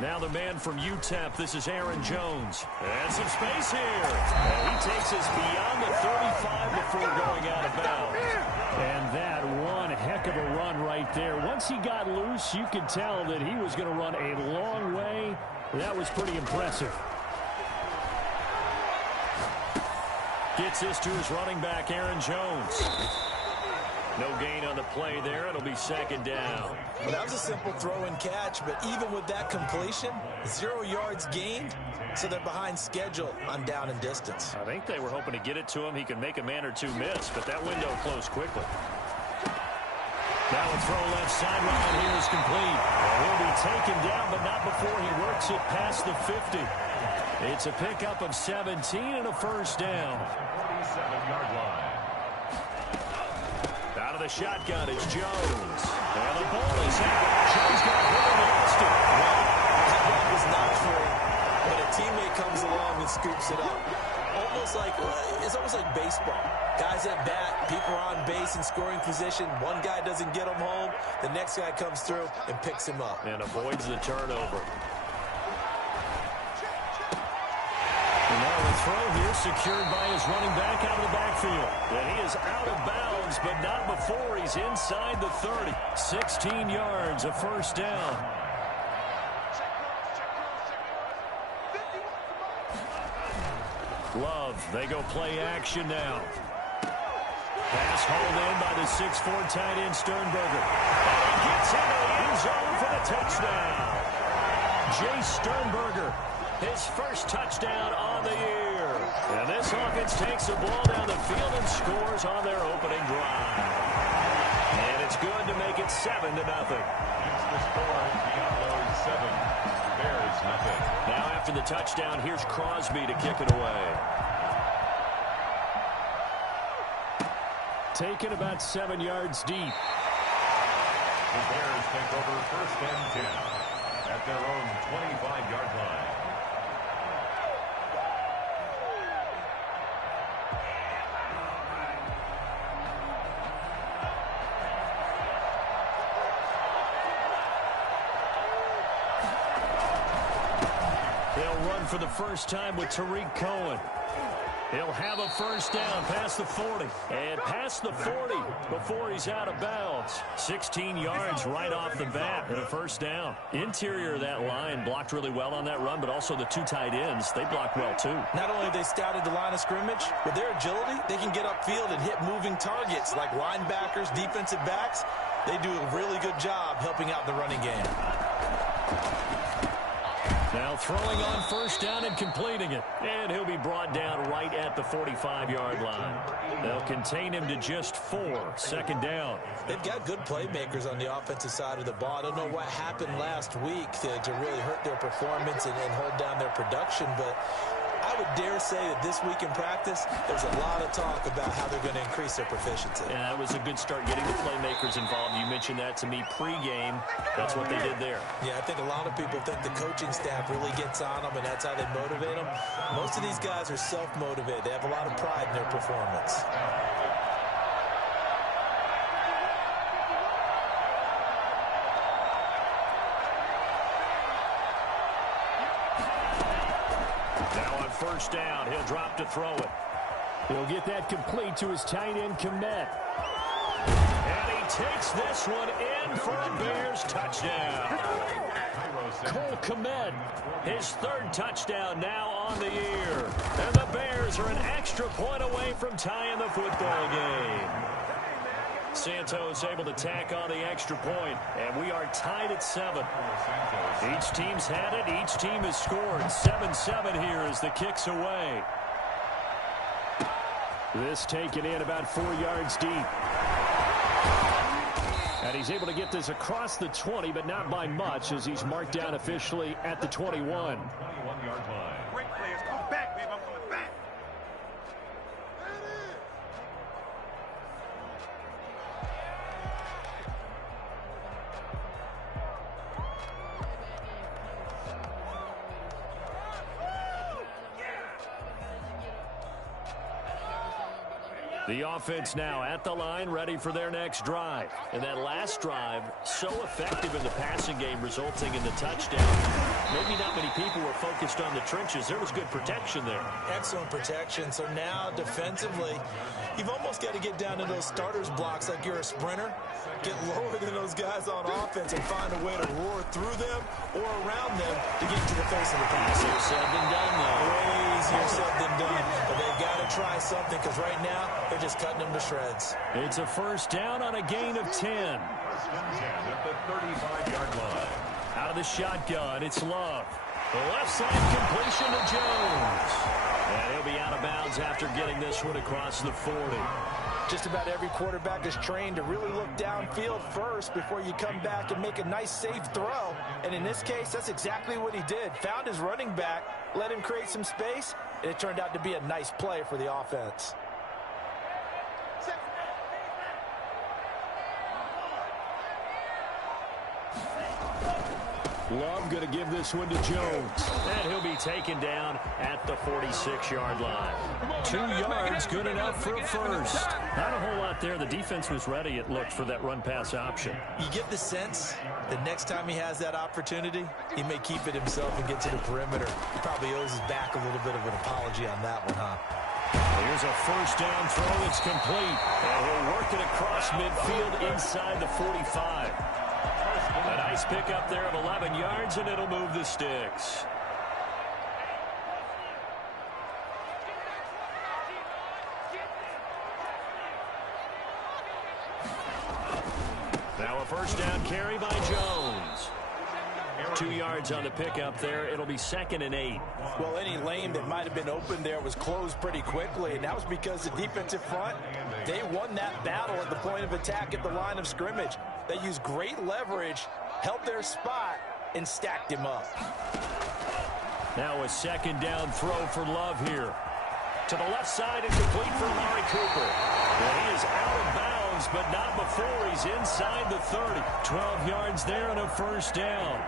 Now the man from UTEP, this is Aaron Jones. And some space here. And he takes us beyond the 35 before going out of bounds. And that one heck of a run right there. Once he got loose, you could tell that he was going to run a long way. That was pretty impressive. Gets this to his running back, Aaron Jones. No gain on the play there. It'll be second down. Well, that was a simple throw and catch, but even with that completion, 0 yards gained, so they're behind schedule on down and distance. I think they were hoping to get it to him. He could make a man or two miss, but that window closed quickly. Now a throw left sideline here is complete. He'll be taken down, but not before he works it past the 50. It's a pickup of 17 and a first down. 47-yard line. Out of the shotgun is Jones. And the ball is out. Jones got hit and lost it. Well, that ball was not free, but a teammate comes along and scoops it up. It's almost like baseball. Guys at bat, people are on base in scoring position. One guy doesn't get him home. The next guy comes through and picks him up. And avoids the turnover. Throw here secured by his running back out of the backfield. And he is out of bounds, but not before he's inside the 30. 16 yards, a first down. Love, they go play action now. Pass hauled in by the 6'4" tight end Sternberger. And he gets into the end zone for the touchdown. Jay Sternberger, his first touchdown on the year. And this offense takes the ball down the field and scores on their opening drive. And it's good to make it 7-0. That's the score. Diablos 7, Bears nothing. Now after the touchdown, here's Crosby to kick it away. Taken about 7 yards deep. The Bears take over 1st and 10 at their own 25-yard line. For the first time with Tariq Cohen. He'll have a first down past the 40. And past the 40 before he's out of bounds. 16 yards right off the bat and a first down. Interior of that line blocked really well on that run, but also the two tight ends, they blocked well too. Not only have they scouted the line of scrimmage, with their agility, they can get upfield and hit moving targets like linebackers, defensive backs. They do a really good job helping out the running game. Now throwing on first down and completing it. And he'll be brought down right at the 45-yard line. They'll contain him to just 4. Second down. They've got good playmakers on the offensive side of the ball. I don't know what happened last week to really hurt their performance and hold down their production, but I would dare say that this week in practice, there's a lot of talk about how they're going to increase their proficiency. Yeah, that was a good start getting the playmakers involved. You mentioned that to me pregame. That's what they did there. Yeah, I think a lot of people think the coaching staff really gets on them, and that's how they motivate them. Most of these guys are self-motivated. They have a lot of pride in their performance. First down. He'll drop to throw it. He'll get that complete to his tight end, Kmet. And he takes this one in for a Bears touchdown. Cole Kmet, his 3rd touchdown now on the year. And the Bears are an extra point away from tying the football game. Santos able to tack on the extra point, and we are tied at 7. Each team's had it. Each team has scored. 7-7 here as the kick's away. This taken in about 4 yards deep. And he's able to get this across the 20, but not by much, as he's marked down officially at the 21. 21-yard line. Great players. Come back, baby. I'm coming back. The offense now at the line, ready for their next drive. And that last drive, so effective in the passing game, resulting in the touchdown. Maybe not many people were focused on the trenches. There was good protection there. Excellent protection. So now defensively, you've almost got to get down to those starters blocks like you're a sprinter. Get lower than those guys on offense and find a way to roar through them or around them to get to the face of the pass. Easier said than done, though. Way easier said than done. But they've got to try something because right now they're just cutting them to shreds. It's a first down on a gain of 10. First and 10 at the 35-yard line. Out of the shotgun, it's Love. The left side completion to Jones. And he'll be out of bounds after getting this one across the 40. Just about every quarterback is trained to really look downfield first before you come back and make a nice, safe throw. And in this case, that's exactly what he did. Found his running back, let him create some space, and it turned out to be a nice play for the offense. Love going to give this one to Jones. And he'll be taken down at the 46-yard line. 2 yards, good enough for a first. Not a whole lot there. The defense was ready, it looked, for that run-pass option. You get the sense that next time he has that opportunity, he may keep it himself and get to the perimeter. He probably owes his back a little bit of an apology on that one, huh? Here's a first down throw. It's complete. And he'll work it across midfield inside the 45. A nice pickup there of 11 yards, and it'll move the sticks. Now a first down carry by Jones. 2 yards on the pickup there. It'll be 2nd and 8. Well, any lane that might have been open there was closed pretty quickly, and that was because the defensive front, they won that battle at the point of attack at the line of scrimmage. They used great leverage, held their spot, and stacked him up. Now a second down throw for Love here. To the left side and complete for Amari Cooper. And he is out of bounds, but not before he's inside the 30. 12 yards there and a first down.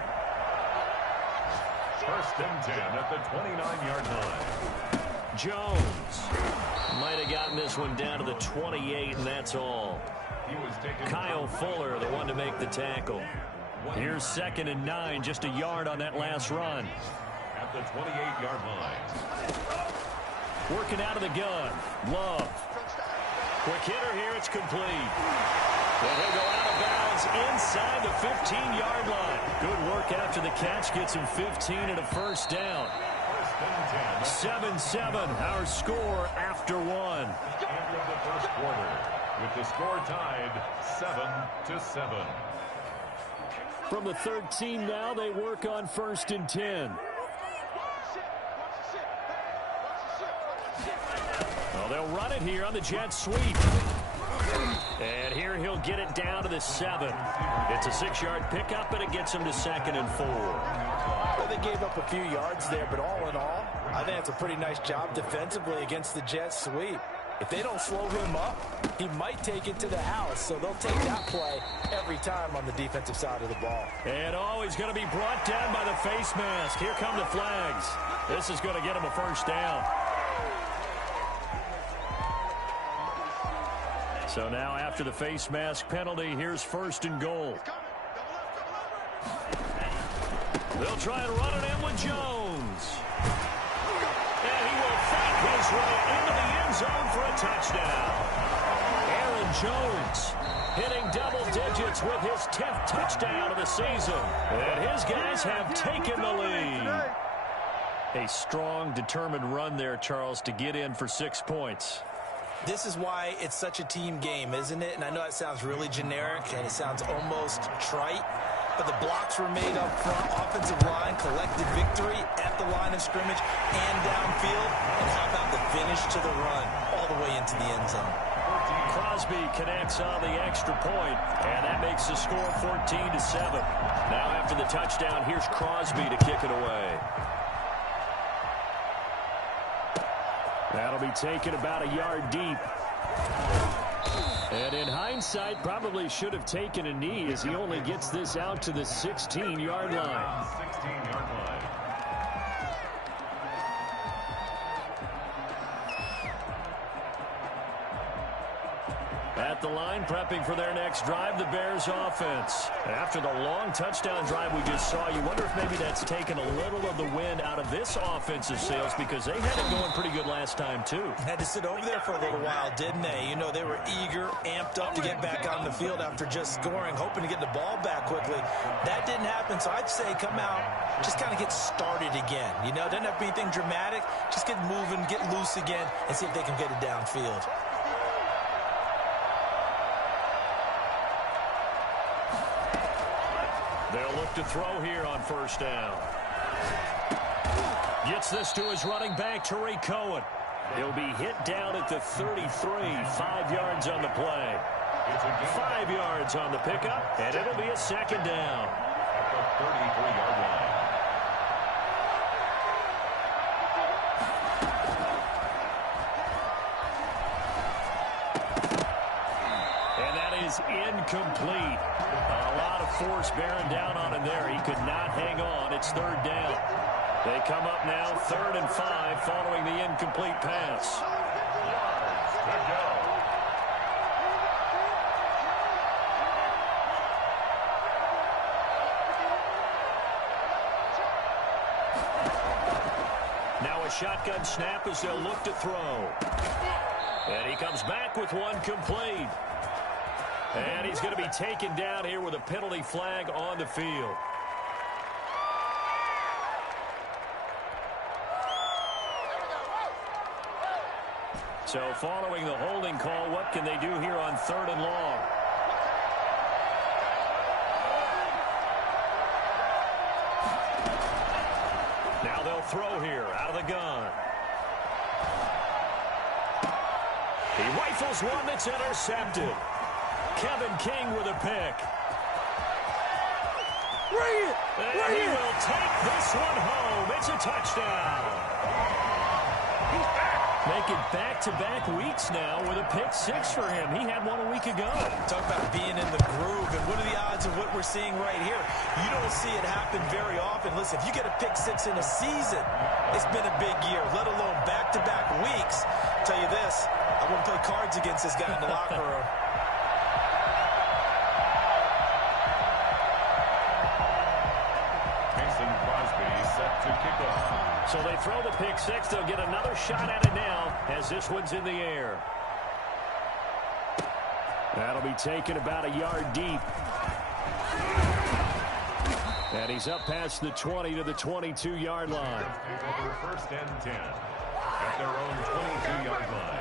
First and 10 at the 29-yard line. Jones Might have gotten this one down to the 28, and that's all. He was taken Kyle Fuller, the one to make the tackle. Here's 2nd and 9, just a yard on that last run. at the 28-yard line. Working out of the gun. Love. Quick hitter here. It's complete. And he'll go out of bounds inside the 15-yard line. Good work after the catch. Gets him 15 and a first down. 7-7, our score after one. End of the first quarter, with the score tied 7-7. From the 13 now, they work on 1st and 10. Well, they'll run it here on the jet sweep. And here he'll get it down to the 7. It's a 6-yard pickup, and it gets him to 2nd and 4. Well, they gave up a few yards there, but all in all, I think it's a pretty nice job defensively against the jet sweep. If they don't slow him up, he might take it to the house, so they'll take that play every time on the defensive side of the ball. And he's going to be brought down by the face mask. Here come the flags. This is going to get him a first down. So now after the face mask penalty, here's 1st and goal. They'll try and run it in with Jones. And he will fight his way into the end zone for a touchdown. Aaron Jones hitting double digits with his 10th touchdown of the season. And his guys have taken the lead. A strong, determined run there, Charles, to get in for 6 points. This is why it's such a team game, isn't it? And I know it sounds really generic and it sounds almost trite, but the blocks were made up front, offensive line, collected victory at the line of scrimmage and downfield. And how about the finish to the run all the way into the end zone? Crosby connects on the extra point, and that makes the score 14-7. Now after the touchdown, here's Crosby to kick it away. That'll be taken about a yard deep. And in hindsight, probably should have taken a knee as he only gets this out to the 16-yard line. 16-yard line. At the line, prepping for their next drive, the Bears offense. After the long touchdown drive we just saw, you wonder if maybe that's taken a little of the wind out of this offensive sails because they had it going pretty good last time, too. Had to sit over there for a little while, didn't they? You know, they were eager, amped up to get back on the field after just scoring, hoping to get the ball back quickly. That didn't happen, so I'd say come out, just kind of get started again. You know, doesn't have to be anything dramatic. Just get moving, get loose again, and see if they can get it downfield. They'll look to throw here on first down. Gets this to his running back, Tariq Cohen. He'll be hit down at the 33, 5 yards on the play. 5 yards on the pickup, and it'll be a second down. At the 33-yard line. And that is incomplete. A lot of force bearing down on him there. He could not hang on. It's third down. They come up now 3rd and 5 following the incomplete pass. Yards to go. Now a shotgun snap as they'll look to throw. And he comes back with one complete. And he's going to be taken down here with a penalty flag on the field. So following the holding call, what can they do here on 3rd and long? Now they'll throw here out of the gun. He rifles one that's intercepted. Kevin King with a pick. Bring it! And he will take this one home. It's a touchdown. Making back-to-back weeks now with a pick 6 for him. He had one a week ago. Talk about being in the groove, and what are the odds of what we're seeing right here? You don't see it happen very often. Listen, if you get a pick 6 in a season, it's been a big year, let alone back-to-back weeks. I'll tell you this, I wouldn't play cards against this guy in the locker room. Mason Crosby set to kick off. So they throw the pick 6. They'll get another shot at it now as this one's in the air. That'll be taken about a yard deep. And he's up past the 20 to the 22-yard line. Take over 1st and 10 at their own 22-yard line.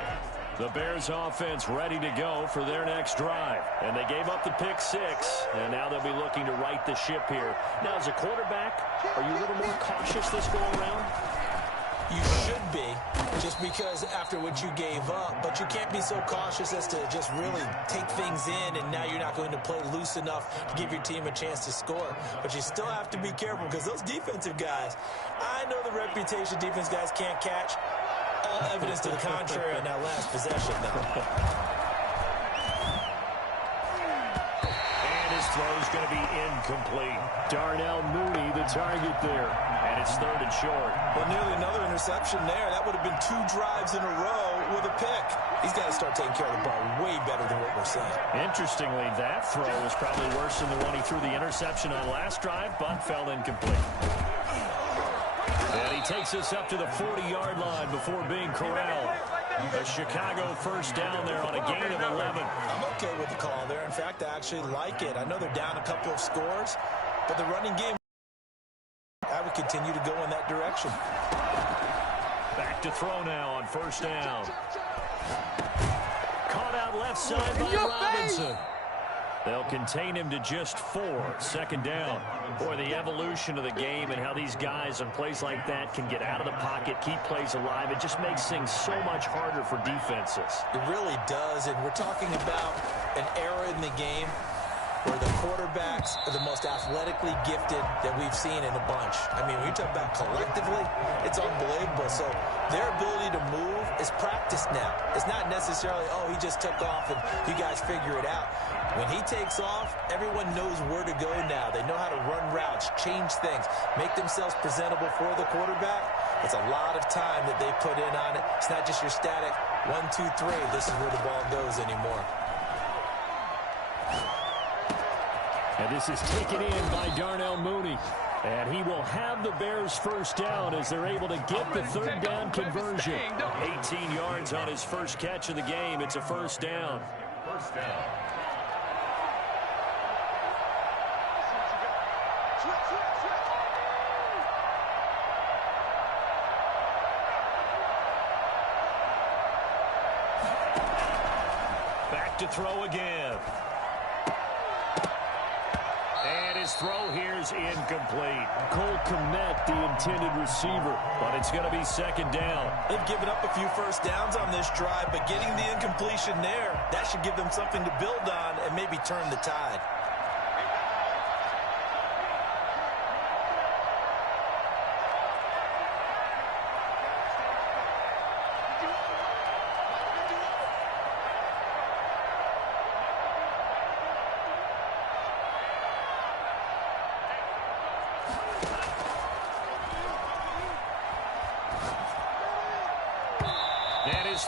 The Bears offense ready to go for their next drive. And they gave up the pick 6, and now they'll be looking to right the ship here. Now, as a quarterback, are you a little more cautious this go around? You should be, just because after what you gave up, but you can't be so cautious as to just really take things in, and now you're not going to play loose enough to give your team a chance to score. But you still have to be careful because those defensive guys, I know the reputation defense guys can't catch. All evidence to the contrary on that last possession, though. And his throw's going to be incomplete. Darnell Mooney, the target there. And it's 3rd and short. Well, nearly another interception there. That would have been 2 drives in a row with a pick. He's got to start taking care of the ball way better than what we're seeing. Interestingly, that throw was probably worse than the one he threw the interception on last drive, but fell incomplete. And he takes us up to the 40-yard line before being corralled. A Chicago first down there on a gain of 11. I'm okay with the call there. In fact, I actually like it. I know they're down a couple of scores, but the running game, I would continue to go in that direction. Back to throw now on first down. Caught out left side by Robinson. They'll contain him to just 4. 2nd down. Boy, the evolution of the game and how these guys on plays like that can get out of the pocket, keep plays alive, it just makes things so much harder for defenses. It really does, and we're talking about an era in the game where the quarterbacks are the most athletically gifted that we've seen in a bunch. I mean, when you talk about collectively, it's unbelievable. So their ability to move is practiced now. It's not necessarily, oh, he just took off and you guys figure it out. When he takes off, everyone knows where to go now. They know how to run routes, change things, make themselves presentable for the quarterback. It's a lot of time that they put in on it. It's not just your static 1, 2, 3. This is where the ball goes anymore. And this is taken in by Darnell Mooney. And he will have the Bears first down as they're able to get the third down conversion. 18 yards on his first catch of the game. It's a first down. First down. Back to throw again. And his throw here is incomplete. Cole Kmet, the intended receiver, but it's going to be second down. They've given up a few first downs on this drive, but getting the incompletion there, that should give them something to build on and maybe turn the tide.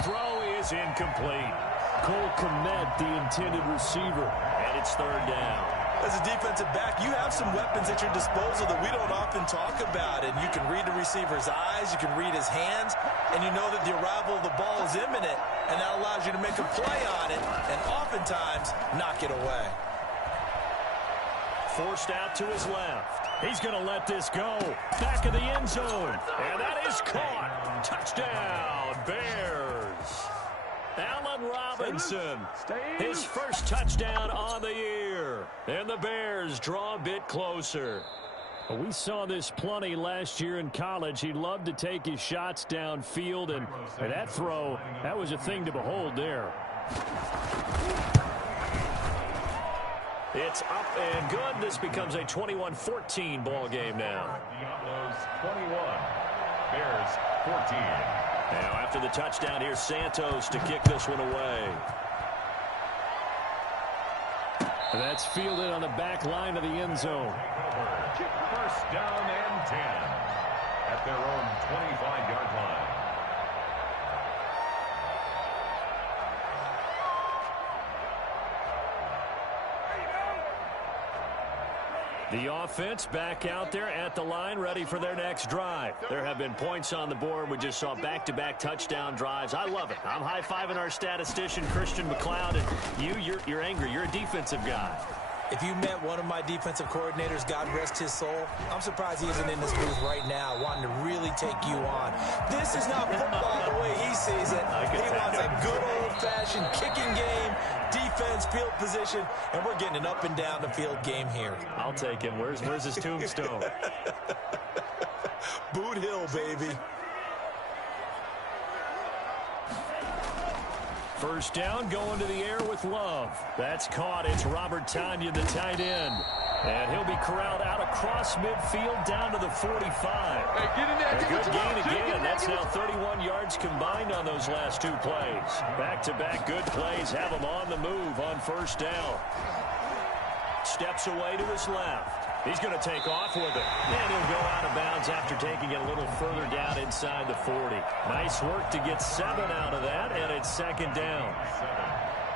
Throw is incomplete. Cole Kmet, the intended receiver, and it's third down. As a defensive back, you have some weapons at your disposal that we don't often talk about, and you can read the receiver's eyes, you can read his hands, and you know that the arrival of the ball is imminent, and that allows you to make a play on it, and oftentimes knock it away. Forced out to his left. He's going to let this go. Back of the end zone. And that is caught. Touchdown, Bears. Allen Robinson, his first touchdown on the year. And the Bears draw a bit closer. We saw this plenty last year in college. He loved to take his shots downfield, and that throw, that was a thing to behold there. It's up and good. This becomes a 21-14 ball game now. Diablos 21, Bears 14. Now after the touchdown, here's Santos to kick this one away. And that's fielded on the back line of the end zone. First down and 10 at their own 25-yard line. The offense back out there at the line, ready for their next drive. There have been points on the board. We just saw back-to-back touchdown drives. I love it. I'm high-fiving our statistician, Christian McLeod, and you're angry. You're a defensive guy. If you met one of my defensive coordinators, God rest his soul, I'm surprised he isn't in this booth right now wanting to really take you on. This is not football the way he sees it. He wants a good old-fashioned kicking game, defense, field position, and we're getting an up and down the field game here. I'll take him. Where's his tombstone? Boot Hill, baby. First down, going to the air with Love. That's caught. It's Robert Tonyan, the tight end. And he'll be corralled out across midfield down to the 45. Hey, get in there. A good gain again. That's now 31 yards combined on those last two plays. Back-to-back good plays have him on the move on first down. Steps away to his left. He's going to take off with it. And he'll go out of bounds after taking it a little further down inside the 40. Nice work to get 7 out of that, and it's second down. 7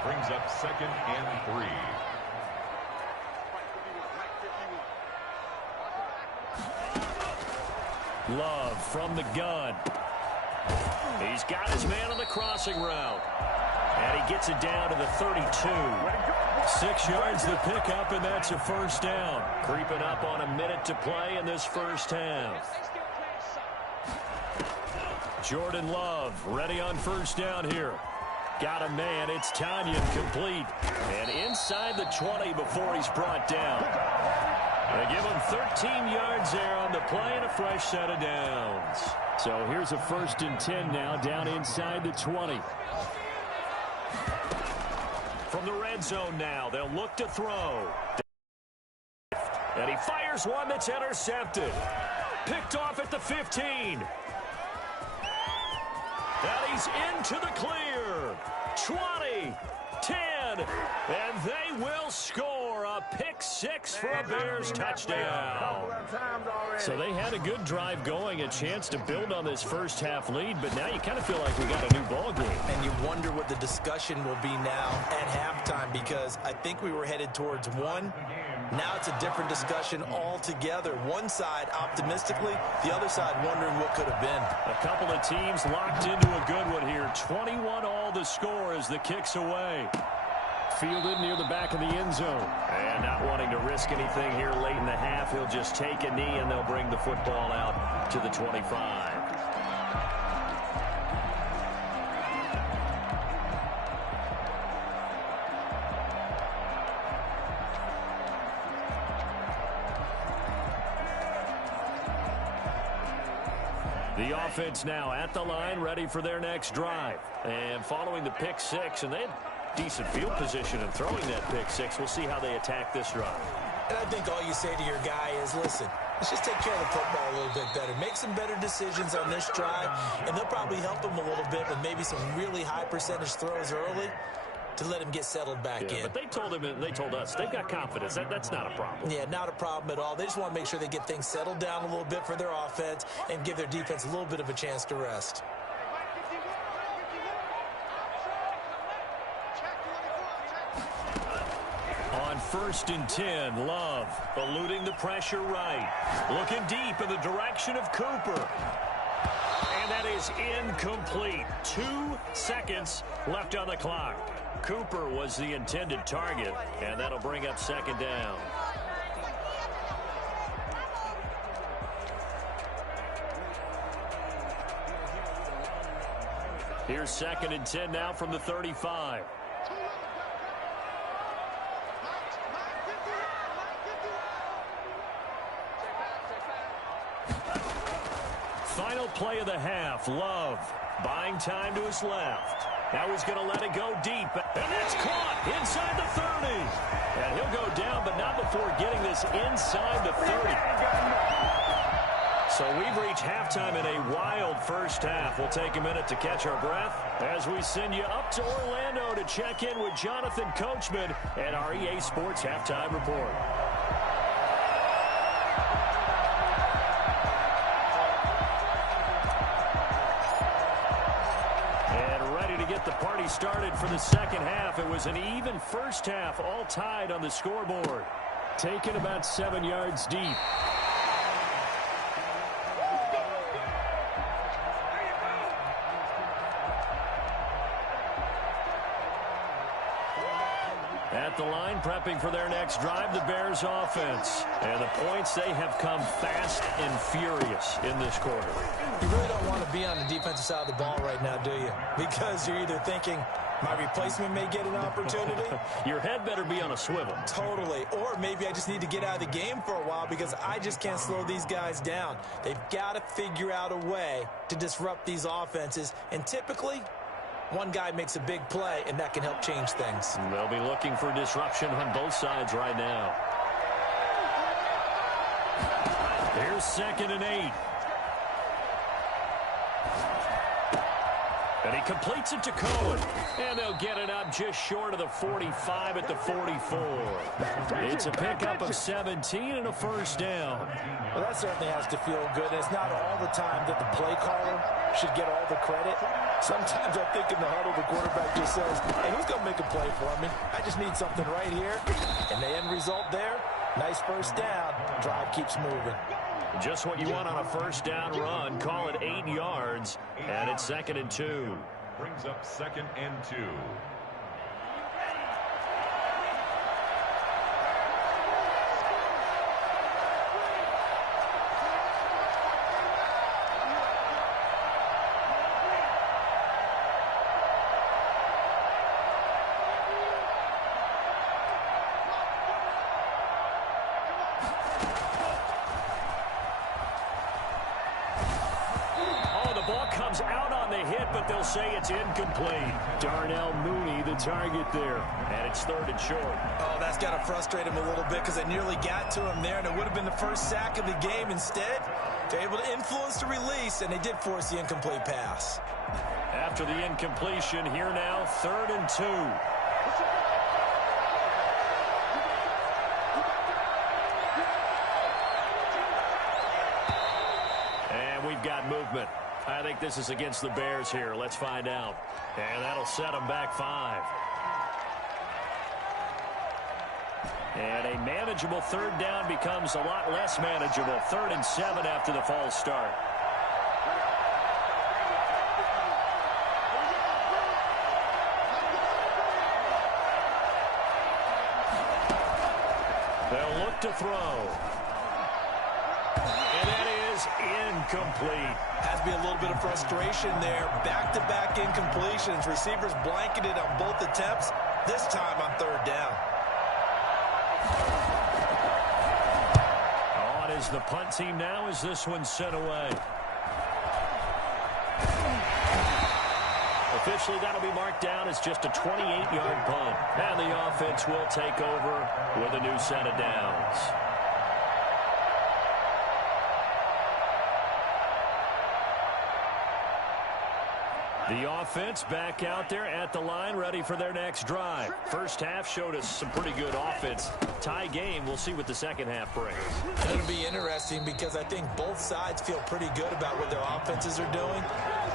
brings up second and 3. Love from the gun. He's got his man on the crossing route. And he gets it down to the 32. 6 yards the pickup, and that's a first down. Creeping up on a minute to play in this first half. Jordan Love ready on first down here. Got a man. It's Tonyan complete. And inside the 20 before he's brought down. They give him 13 yards there on the play and a fresh set of downs. So here's a 1st and 10 now down inside the 20. From the red zone now, they'll look to throw. And he fires one that's intercepted. Picked off at the 15. And he's into the clear. 20, 10, and they will score a pick-6 for a Bears touchdown. So they had a good drive going, a chance to build on this first half lead, but now you kind of feel like we got a new ball game. And you wonder what the discussion will be now at halftime, because I think we were headed towards one Now it's a different discussion altogether. One side optimistically, the other side wondering what could have been. A couple of teams locked into a good one here. 21-all the score as the kick's away. Fielded near the back of the end zone. And not wanting to risk anything here late in the half, he'll just take a knee and they'll bring the football out to the 25. The offense now at the line, ready for their next drive. And following the pick six, and they had decent field position in throwing that pick six. We'll see how they attack this drive. And I think all you say to your guy is, listen, let's just take care of the football a little bit better. Make some better decisions on this drive, and they'll probably help him a little bit with maybe some really high percentage throws early to let him get settled back in. But they told him, and they told us, they've got confidence. That's not a problem. Yeah, not a problem at all. They just want to make sure they get things settled down a little bit for their offense and give their defense a little bit of a chance to rest. On 1st and 10, Love eluding the pressure right. Looking deep in the direction of Cooper. And that is incomplete. 2 seconds left on the clock. Cooper was the intended target, and that'll bring up 2nd down. Here's 2nd and 10 now from the 35. Final play of the half. Love buying time to his left. Now he's going to let it go deep. And that's caught inside the 30. And he'll go down, but not before getting this inside the 30. So we've reached halftime in a wild first half. We'll take a minute to catch our breath as we send you up to Orlando to check in with Jonathan Coachman at our EA Sports Halftime Report. The party started for the second half. It was an even first half, all tied on the scoreboard. Taken about 7 yards deep. At the line, prepping for their next drive, the Bears offense. And the points, they have come fast and furious in this quarter. You really don't want to be on the defensive side of the ball right now, do you? Because you're either thinking, my replacement may get an opportunity. Your head better be on a swivel. Totally. Or maybe I just need to get out of the game for a while because I just can't slow these guys down. They've got to figure out a way to disrupt these offenses. And typically, one guy makes a big play, and that can help change things. They'll be looking for disruption on both sides right now. Here's 2nd and 8. And he completes it to Cohen. And they'll get it up just short of the 45 at the 44. It's a pickup of 17 and a first down. Well, that certainly has to feel good. It's not all the time that the play caller should get all the credit. Sometimes I think in the huddle, the quarterback just says, hey, who's going to make a play for me? I just need something right here. And the end result there, nice first down. Drive keeps moving. Just what you want on a first down run. Call it 8 yards, and it's 2nd and 2. Brings up 2nd and 2. Comes out on the hit, but they'll say it's incomplete. Darnell Mooney, the target there. And it's 3rd and short. Oh, that's got to frustrate him a little bit because they nearly got to him there, and it would have been the first sack of the game. Instead, they're able to influence the release, and they did force the incomplete pass. After the incompletion, here now, 3rd and 2. And we've got movement. I think this is against the Bears here. Let's find out. And that'll set them back 5. And a manageable third down becomes a lot less manageable. 3rd and 7 after the false start. They'll look to throw. And that is incomplete. Has to be a little bit of frustration there. Back-to-back incompletions. Receivers blanketed on both attempts, this time on 3rd down. On is the punt team now as this one's sent away. Officially, that'll be marked down as just a 28-yard punt. And the offense will take over with a new set of downs. The offense back out there at the line, ready for their next drive. First half showed us some pretty good offense. Tie game. We'll see what the second half brings. It'll be interesting because I think both sides feel pretty good about what their offenses are doing.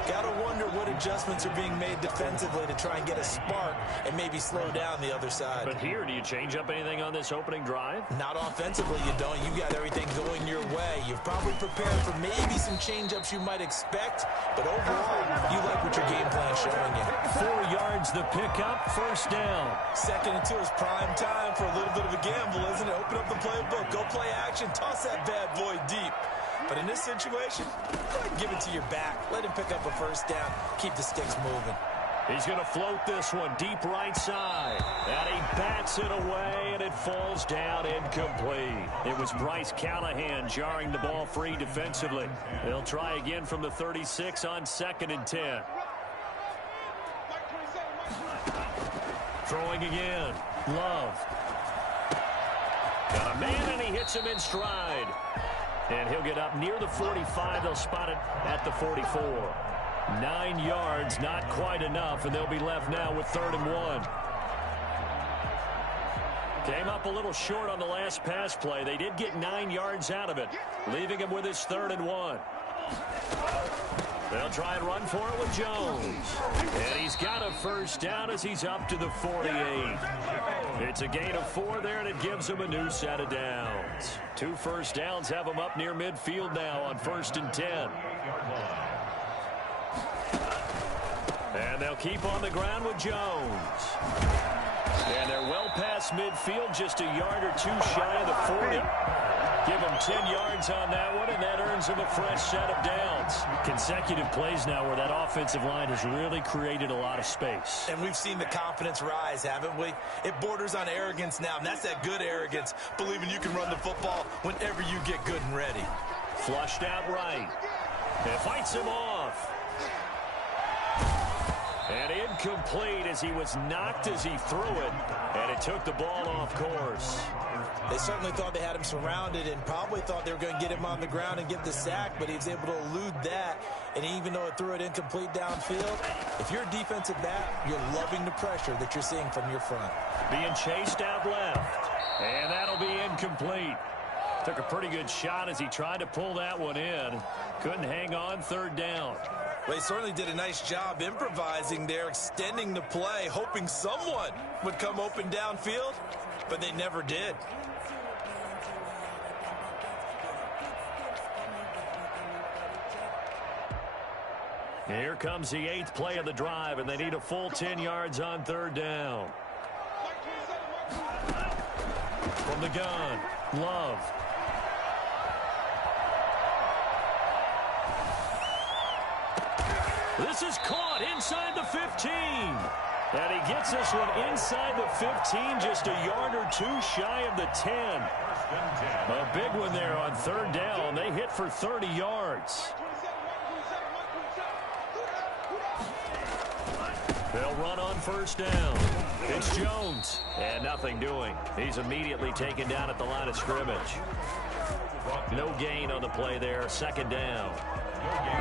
Got to wonder what adjustments are being made defensively to try and get a spark and maybe slow down the other side. But here, do you change up anything on this opening drive? Not offensively, you don't. You got everything going your way. You've probably prepared for maybe some change-ups you might expect, but overall, you like what your game plan showing you. 4 yards the pickup, 1st down. 2nd and 2 is prime time for a little bit of a gamble, isn't it? Open up the playbook, go play action, toss that bad boy deep. But in this situation, go ahead and give it to your back. Let him pick up a 1st down. Keep the sticks moving. He's going to float this one deep right side. And he bats it away, and it falls down incomplete. It was Bryce Callahan jarring the ball free defensively. They'll try again from the 36 on 2nd and 10. Throwing again. Love. Got a man, and he hits him in stride. And he'll get up near the 45. They'll spot it at the 44. 9 yards, not quite enough, and they'll be left now with 3rd and 1. Came up a little short on the last pass play. They did get 9 yards out of it, leaving him with his 3rd and 1. They'll try and run for it with Jones. And he's got a 1st down as he's up to the 48. It's a gain of 4 there, and it gives him a new set of downs. 2 first downs have him up near midfield now on 1st and 10. And they'll keep on the ground with Jones. And they're well past midfield, just a yard or 2 shy of the 40. Give him 10 yards on that one, and that earns him a fresh set of downs. Consecutive plays now where that offensive line has really created a lot of space. And we've seen the confidence rise, haven't we? It borders on arrogance now, and that's that good arrogance, believing you can run the football whenever you get good and ready. Flushed out right. It fights him off. And incomplete as he was knocked as he threw it, and it took the ball off course. They certainly thought they had him surrounded and probably thought they were going to get him on the ground and get the sack, but he was able to elude that. And even though it threw it incomplete downfield, if you're a defensive back, you're loving the pressure that you're seeing from your front. Being chased out left, and that'll be incomplete. Took a pretty good shot as he tried to pull that one in. Couldn't hang on, 3rd down. Well, he certainly did a nice job improvising there, extending the play, hoping someone would come open downfield, but they never did. Here comes the 8th play of the drive, and they need a full 10 yards on 3rd down. From the gun, Love. This is caught inside the 15. And he gets this one inside the 15, just a yard or 2 shy of the 10. A big one there on 3rd down. They hit for 30 yards. They'll run on 1st down. It's Jones. And nothing doing. He's immediately taken down at the line of scrimmage. No gain on the play there. 2nd down.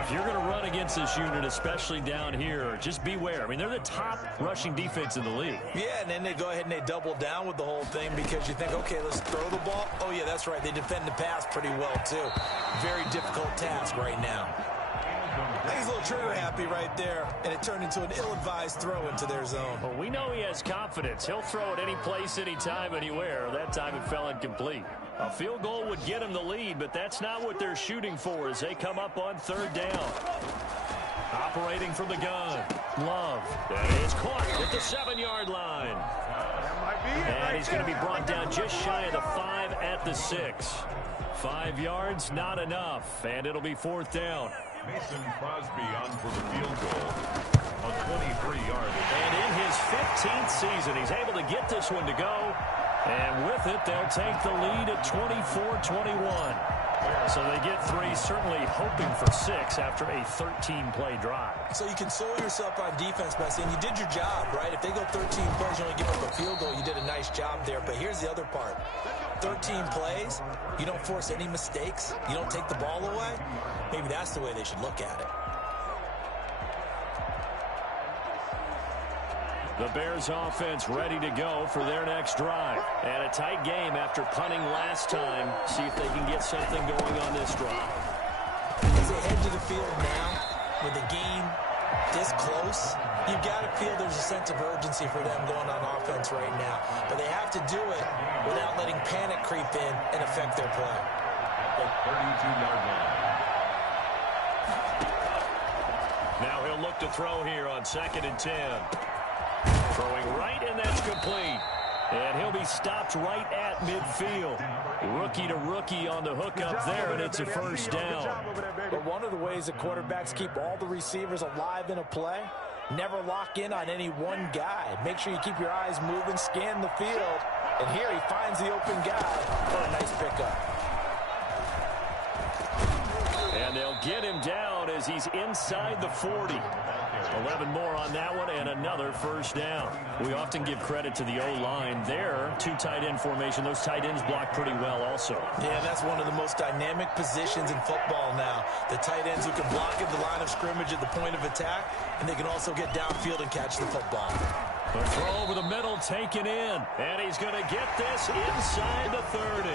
If you're going to run against this unit, especially down here, just beware. I mean, they're the top rushing defense in the league. Yeah, and then they go ahead and they double down with the whole thing because you think, okay, let's throw the ball. Oh, yeah, that's right. They defend the pass pretty well, too. Very difficult task right now. I think he's a little trigger happy right there, and it turned into an ill-advised throw into their zone. Well, we know he has confidence. He'll throw it any place, anytime, anywhere. That time it fell incomplete. A field goal would get him the lead, but that's not what they're shooting for as they come up on third down. Operating from the gun, Love. And it's caught at the 7-yard line. And he's going to be brought down just shy of the 5 at the 6. 5 yards, not enough, and it'll be fourth down. Mason Crosby on for the field goal. A 23-yard. And in his 15th season, he's able to get this one to go. And with it, they'll take the lead at 24-21. So they get 3, certainly hoping for 6 after a 13-play drive. So you console yourself on defense by saying you did your job, right? If they go 13 plays, you only give up a field goal, you did a nice job there. But here's the other part. 13 plays, you don't force any mistakes, you don't take the ball away. Maybe that's the way they should look at it. The Bears offense ready to go for their next drive. And a tight game after punting last time. See if they can get something going on this drive. As they head to the field now, with the game this close, you've got to feel there's a sense of urgency for them going on offense right now. But they have to do it without letting panic creep in and affect their play. At the 32-yard line. Now he'll look to throw here on 2nd and 10. Throwing right, and that's complete. And he'll be stopped right at midfield. Rookie to rookie on the hook up there, and it's a first down. But one of the ways that quarterbacks keep all the receivers alive in a play, never lock in on any one guy. Make sure you keep your eyes moving, scan the field. And here he finds the open guy for a nice pickup. And they'll get him down as he's inside the 40. 11 more on that one, and another first down. We often give credit to the O-line there. 2 tight end formation. Those tight ends block pretty well also. Yeah, that's one of the most dynamic positions in football now. The tight ends who can block at the line of scrimmage at the point of attack, and they can also get downfield and catch the football. The throw over the middle taken in, and he's going to get this inside the 30.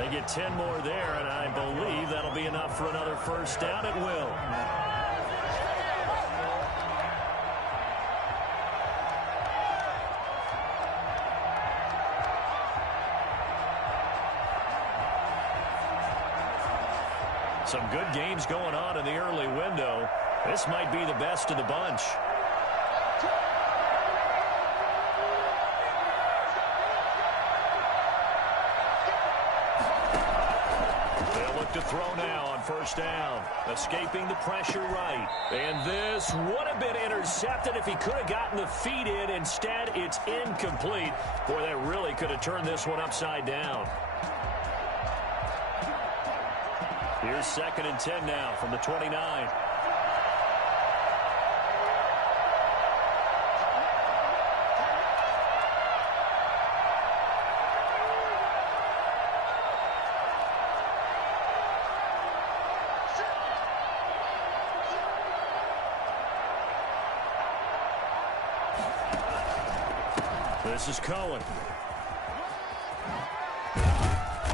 They get 10 more there, and I believe that'll be enough for another first down. It will. Some good games going on in the early window. This might be the best of the bunch. They'll look to throw now on first down. Escaping the pressure right. And this would have been intercepted if he could have gotten the feet in. Instead, it's incomplete. Boy, that really could have turned this one upside down. Here's 2nd and 10 now from the 29. This is Cohen.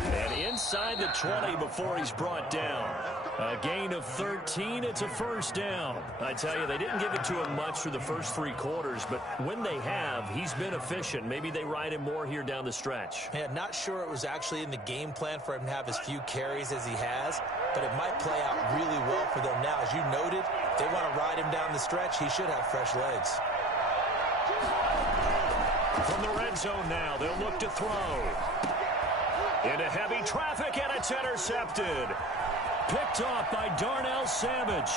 And inside the 20 before he's brought down. A gain of 13, it's a first down. I tell you, they didn't give it to him much through the first 3 quarters, but when they have, he's been efficient. Maybe they ride him more here down the stretch. Yeah, not sure it was actually in the game plan for him to have as few carries as he has, but it might play out really well for them now. As you noted, if they want to ride him down the stretch, he should have fresh legs. From the red zone now, they'll look to throw. Into heavy traffic, and it's intercepted. Picked off by Darnell Savage.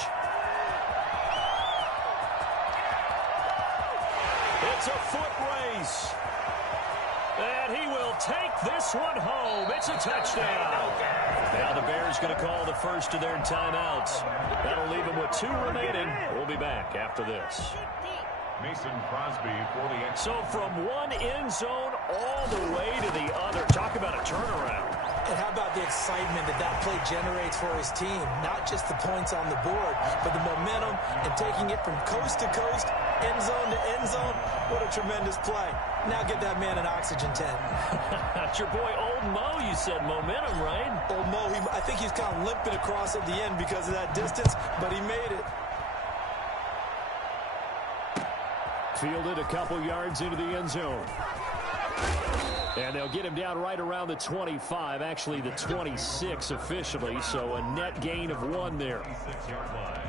It's a foot race. And he will take this one home. It's a touchdown. Now the Bears going to call the first of their timeouts. That'll leave them with 2 remaining. We'll be back after this. Mason Crosby for the extra. So from one end zone all the way to the other. Talk about a turnaround. And how about the excitement that that play generates for his team? Not just the points on the board, but the momentum and taking it from coast to coast End zone to end zone. What a tremendous play. Now get that man an oxygen tent. That's your boy Old Mo, you said. Momentum, right? Old Mo, I think he's kind of limping across at the end because of that distance, but he made it. Fielded a couple yards into the end zone. And they'll get him down right around the 25, actually the 26 officially, so a net gain of 1 there. 26-yard line.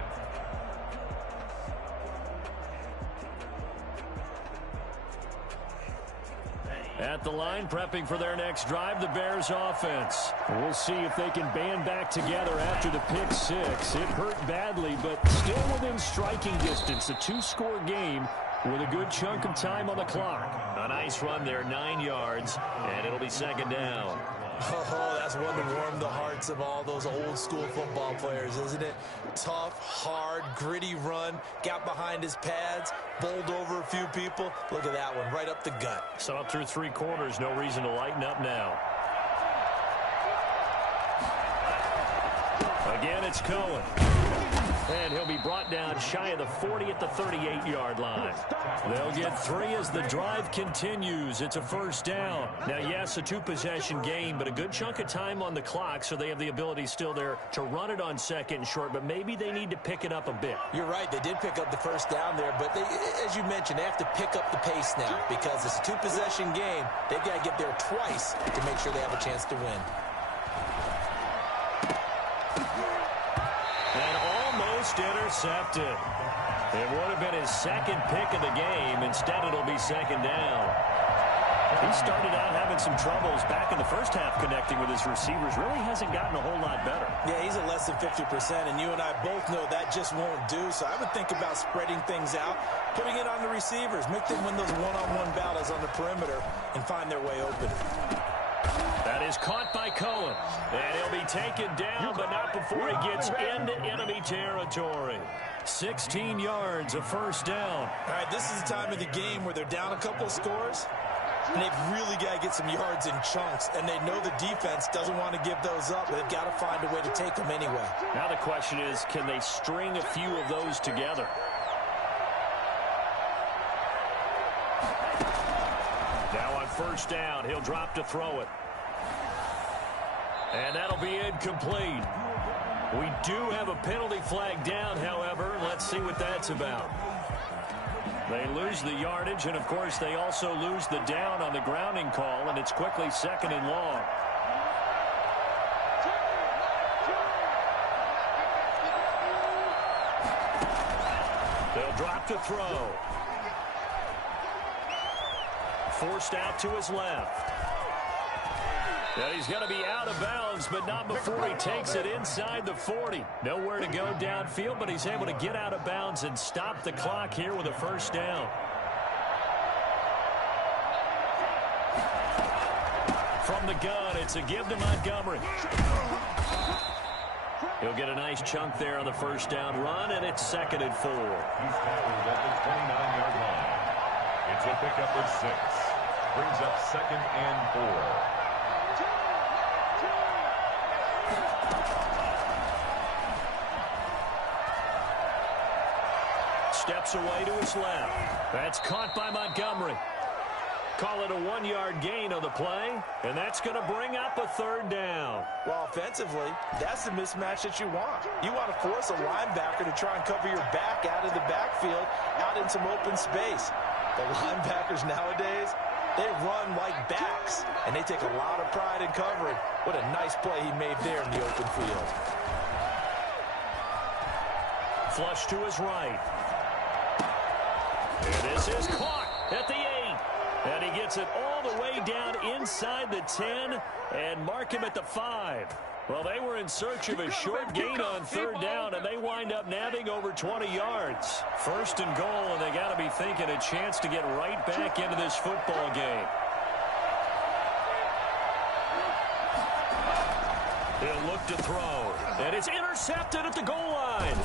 At the line, prepping for their next drive, the Bears offense. We'll see if they can band back together after the pick 6. It hurt badly, but still within striking distance. A 2-score game with a good chunk of time on the clock. A nice run there, 9 yards, and it'll be second down. Oh, that's one to warm the hearts of all those old school football players, isn't it? Tough, hard, gritty run, got behind his pads, bowled over a few people. Look at that one, right up the gut. So up through 3 quarters, no reason to lighten up now. Again, it's Cohen. And he'll be brought down shy of the 40 at the 38-yard line. They'll get 3 as the drive continues. It's a first down. Now, yes, a 2-possession game, but a good chunk of time on the clock, so they have the ability still there to run it on second and short, but maybe they need to pick it up a bit. You're right. They did pick up the first down there, but as you mentioned, they have to pick up the pace now because it's a 2-possession game. They've got to get there twice to make sure they have a chance to win. Intercepted. It would have been his second pick of the game. Instead, it'll be second down. He started out having some troubles back in the first half connecting with his receivers. Really hasn't gotten a whole lot better. Yeah, he's at less than 50%, and you and I both know that just won't do. So I would think about spreading things out, putting it on the receivers, make them win those one-on-one battles on the perimeter, and find their way open. That is caught by Cohen. And he'll be taken down, but not before he gets into enemy territory. 16 yards, a first down. All right, this is the time of the game where they're down a couple of scores, and they've really got to get some yards in chunks, and they know the defense doesn't want to give those up, but they've got to find a way to take them anyway. Now the question is, can they string a few of those together? Now on first down, he'll drop to throw it. And that'll be incomplete. We do have a penalty flag down, however. Let's see what that's about. They lose the yardage, and, of course, they also lose the down on the grounding call, and it's quickly second and long. They'll drop to throw. Forced out to his left. And he's going to be out of bounds, but not before he takes it inside the 40. Nowhere to go downfield, but he's able to get out of bounds and stop the clock here with a first down. From the gun, it's a give to Montgomery. He'll get a nice chunk there on the first down run, and it's second and 4. He's tackled at the 29-yard line. It's a pickup of 6. Brings up second and 4. Steps away to his left. That's caught by Montgomery. Call it a 1-yard gain on the play, and that's going to bring up a third down. Well, offensively, that's the mismatch that you want. You want to force a linebacker to try and cover your back out of the backfield, out in some open space. The linebackers nowadays, they run like backs, and they take a lot of pride in covering. What a nice play he made there in the open field. Flush to his right. And this is caught at the 8. And he gets it all the way down inside the 10 and mark him at the 5. Well, they were in search of a short gain on third down, and they wind up nabbing over 20 yards. First and goal, and they got to be thinking a chance to get right back into this football game. He'll look to throw, and it's intercepted at the goal line.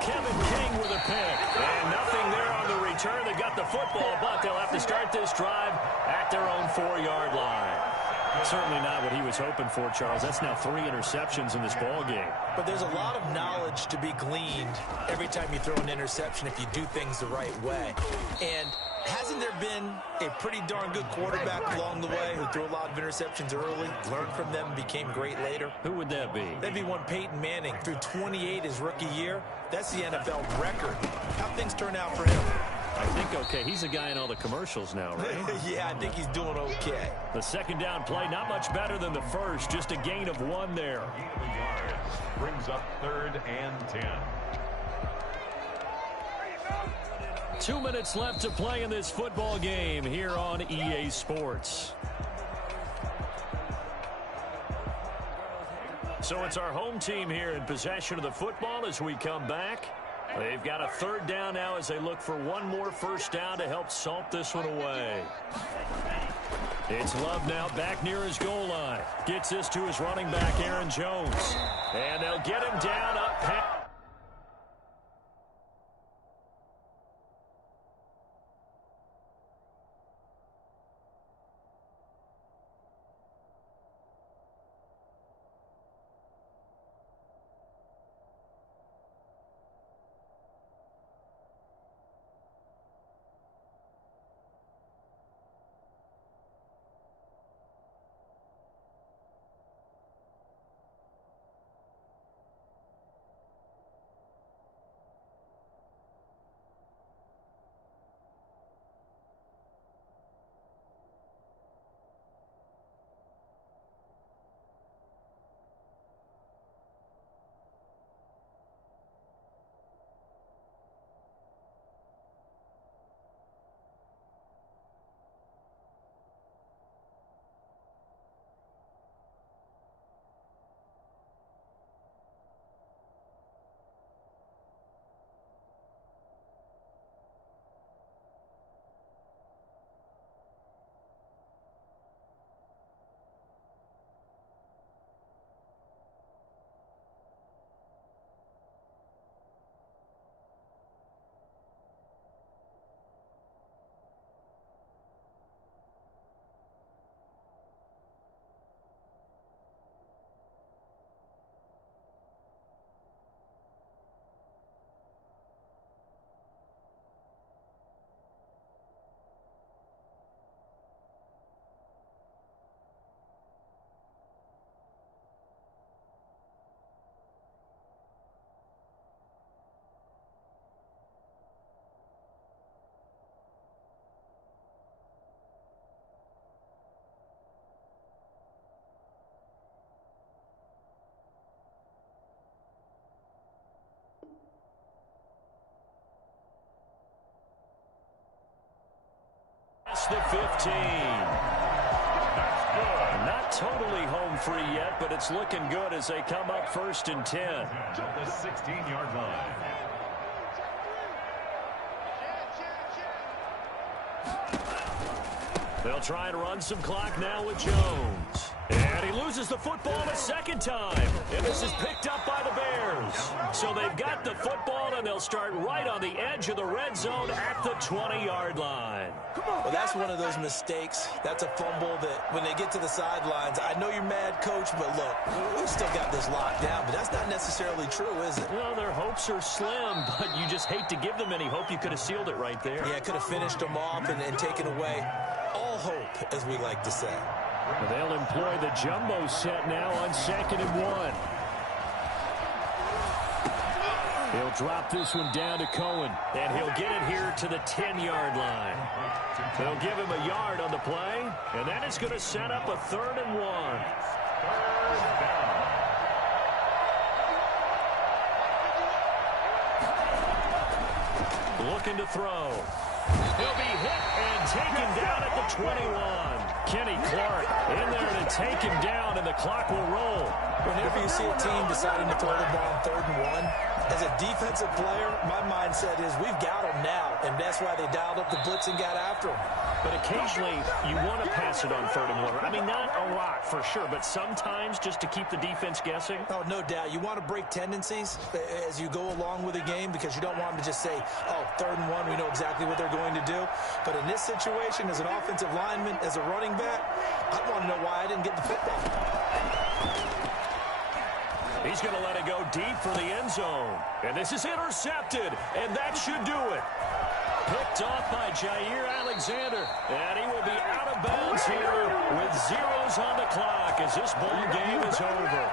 Kevin King with a pick, and nothing there on the return. They got the football, but they'll have to start this drive at their own 4-yard line. Certainly not what he was hoping for, Charles. That's now 3 interceptions in this ball game. But there's a lot of knowledge to be gleaned every time you throw an interception if you do things the right way. And hasn't there been a pretty darn good quarterback along the way who threw a lot of interceptions early, learned from them, became great later? Who would that be? That'd be one Peyton Manning. Threw 28 his rookie year. That's the NFL record. How things turn out for him? I think okay. He's a guy in all the commercials now, right? Yeah, I think he's doing okay. The second down play, not much better than the first. Just a gain of 1 there. Brings up 3rd and 10. 2 minutes left to play in this football game here on EA Sports. So it's our home team here in possession of the football as we come back. They've got a 3rd down now as they look for one more first down to help salt this one away. It's Love now back near his goal line. Gets this to his running back, Aaron Jones. And they'll get him down up past. The 15. Not totally home free yet, but it's looking good as they come up 1st and 10. At the 16-yard line. They'll try and run some clock now with Jones. And he loses the football a second time. And this is picked up by the Bears. So they've got the football, and they'll start right on the edge of the red zone at the 20-yard line. Well, that's one of those mistakes. That's a fumble that when they get to the sidelines, I know you're mad, Coach, but look, we've still got this locked down, but that's not necessarily true, is it? Well, their hopes are slim, but you just hate to give them any hope. You could have sealed it right there. Yeah, could have finished them off and taken away all hope, as we like to say. They'll employ the jumbo set now on 2nd and 1. He'll drop this one down to Cohen, and he'll get it here to the 10-yard line. They'll give him a yard on the play, and that is going to set up a 3rd and 1. Looking to throw. He'll be hit and taken down at the 21. Kenny Clark in there to take him down, and the clock will roll. Whenever you see a team deciding to throw the ball on 3rd and 1, as a defensive player, my mindset is we've got them now, and that's why they dialed up the blitz and got after them. But occasionally, you want to pass it on 3rd and 1. I mean, not a lot for sure, but sometimes just to keep the defense guessing. Oh, no doubt. You want to break tendencies as you go along with a game because you don't want them to just say, oh, 3rd and 1, we know exactly what they're going to do. But in this situation, as an offensive lineman, as a running back, I want to know why I didn't get the football. He's going to let it go deep for the end zone. And this is intercepted, and that should do it. Picked off by Jair Alexander. And he will be out of bounds here with zeros on the clock as this ball game is over.